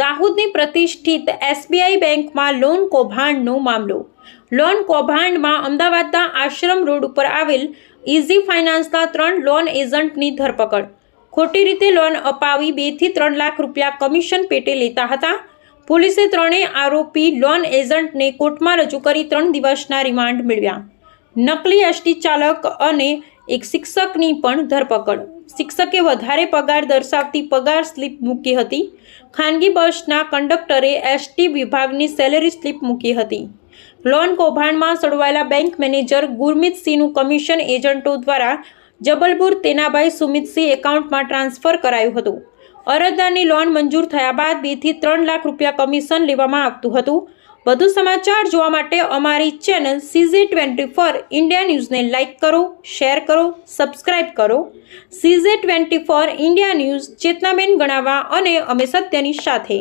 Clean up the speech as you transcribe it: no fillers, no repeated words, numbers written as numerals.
દાહોદની પ્રતિષ્ઠિત એસબીઆઈ બેંકમાં લોન કૌભાંડનો મામલો। લોન કૌભાંડમાં અમદાવાદના આશ્રમ રોડ ઉપર આવેલ ઇઝી ફાઇનાન્સના 3 લોન એજન્ટની ધરપકડ। ખોટી રીતે લોન અપાવી 2 થી 3 લાખ રૂપિયા કમિશન પેટે લેતા હતા। પોલીસે ત્રણેય આરોપી લોન એજન્ટને કોર્ટમાં રજૂ કરી 3 દિવસના રિમાન્ડ મેળવ્યા। નકલી એસટી ચાલક અને એક શિક્ષકની પણ ધરપકડ। શિક્ષકે વધારે પગાર દર્શાવતી પગાર સ્લીપ મૂકી હતી। ખાનગી બસના કંડક્ટરે એસટી વિભાગની સેલેરી સ્લીપ મૂકી હતી। લોન કૌભાંડમાં સડવાયેલા બેંક મેનેજર ગુરમીતસિંહનું કમિશન એજન્ટો દ્વારા જબલપુર તેનાભાઈ સુમિતસિંહ એકાઉન્ટમાં ટ્રાન્સફર કરાયું હતું। અરજદારની લોન મંજૂર થયા બાદ 2 થી 3 લાખ રૂપિયા કમિશન લેવામાં આવતું હતું। વધુ સમાચાર જોવા માટે અમારી ચેનલ CZ24 ઇન્ડિયા ન્યૂઝને લાઇક કરો, શેર કરો, સબસ્ક્રાઇબ કરો। CZ24 ઇન્ડિયા ન્યૂઝ ચેતનાબેન ગણાવા અને અમે સત્યની સાથે।